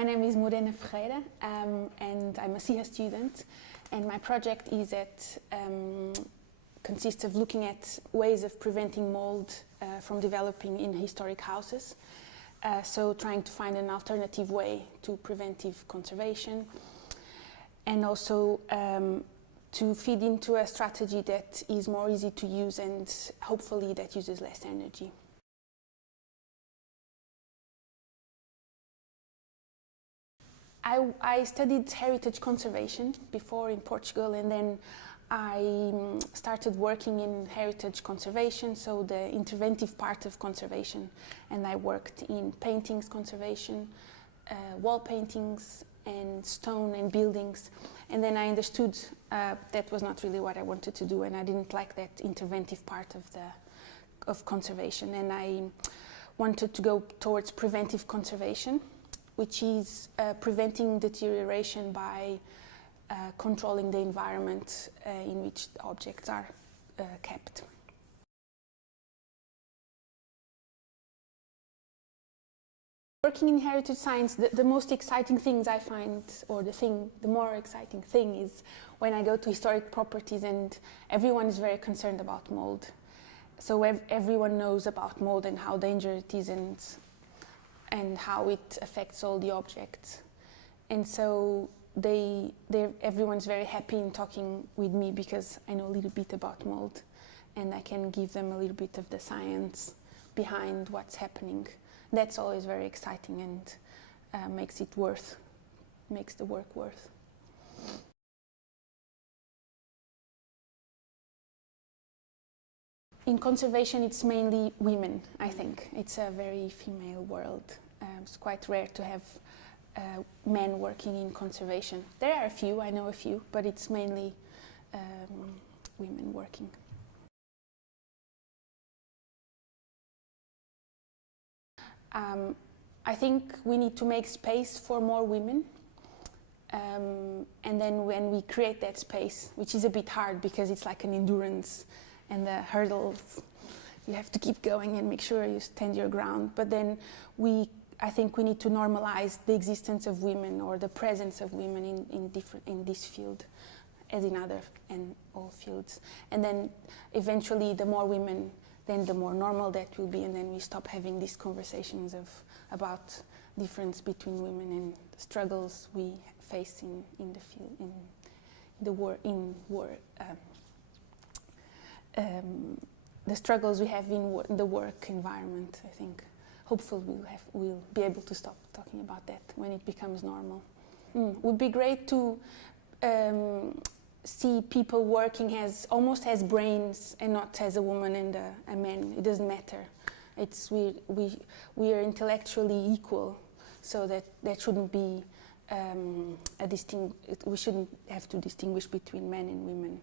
My name is Morena Ferreira and I'm a SEAHA student, and my project is consists of looking at ways of preventing mold from developing in historic houses. So trying to find an alternative way to preventive conservation, and also to feed into a strategy that is more easy to use and hopefully that uses less energy. I studied heritage conservation before in Portugal, and then I started working in heritage conservation, so the interventive part of conservation, and I worked in paintings conservation, wall paintings and stone and buildings, and then I understood that was not really what I wanted to do, and I didn't like that interventive part of conservation, and I wanted to go towards preventive conservation, which is preventing deterioration by controlling the environment in which the objects are kept. Working in heritage science, the most exciting things I find, or the more exciting thing is when I go to historic properties and everyone is very concerned about mold. So everyone knows about mold and how dangerous it is and how it affects all the objects. And so everyone's very happy in talking with me because I know a little bit about mold and I can give them a little bit of the science behind what's happening. That's always very exciting and makes the work worth. In conservation, it's mainly women, I think. It's a very female world. It's quite rare to have men working in conservation. There are a few, I know a few, but it's mainly women working. I think we need to make space for more women, and then when we create that space, which is a bit hard because it's like an endurance and the hurdles, you have to keep going and make sure you stand your ground, but then I think we need to normalize the existence of women or the presence of women in this field, as in other and all fields. And then eventually the more women, then the more normal that will be, and then we stop having these conversations about difference between women and the struggles we face in the field, the struggles we have in the work environment. I think hopefully we'll be able to stop talking about that when it becomes normal. Would be great to see people working almost as brains and not as a woman and a man. It doesn't matter. We are intellectually equal, so that shouldn't be we shouldn't have to distinguish between men and women.